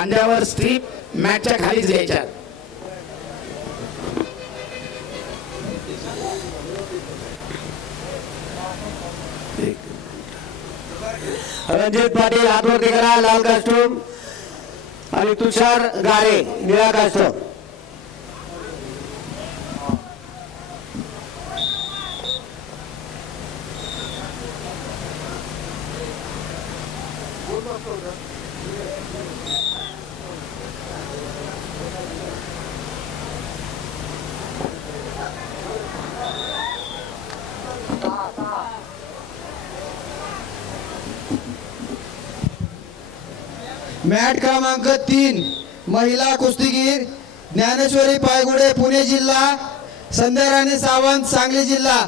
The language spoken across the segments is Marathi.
खांद्यावर स्ट्रीप मॅटच्या खालीच घ्यायच्या. रणजित पाटील हातवरती करा लाल कास्टूम आणि तुषार गारे निळा कास्टूम मॅट क्रमांक तीन महिला कुस्तीगीर ज्ञानेश्वरी पायगुडे पुणे जिल्हा संध्याराणी सावंत सांगली जिल्हा.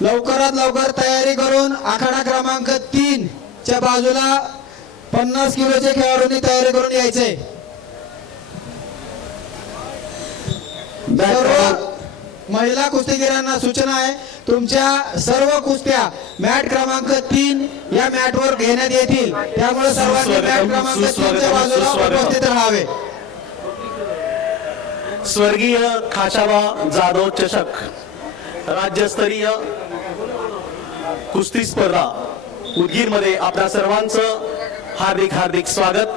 लवकरात लवकर तयारी करून आखाडा क्रमांक तीन च्या बाजूला पन्नास किलोचे खेळाडूंनी तयारी करून यायचे. महिला कुस्तीगीरांना सूचना आहे. तुमच्या सर्व कुस्त्या मॅट क्रमांक तीन या मॅटवर घेण्यात येतील. त्यामुळे सर्वांनी मॅट क्रमांक तीनच्या बाजूला उपस्थित राहावे. स्वर्गीय खाशाबा जाधव चषक राज्यस्तरीय कुस्ती स्पर्धा उदगीरमध्ये आपल्या सर्वांचं हार्दिक हार्दिक स्वागत.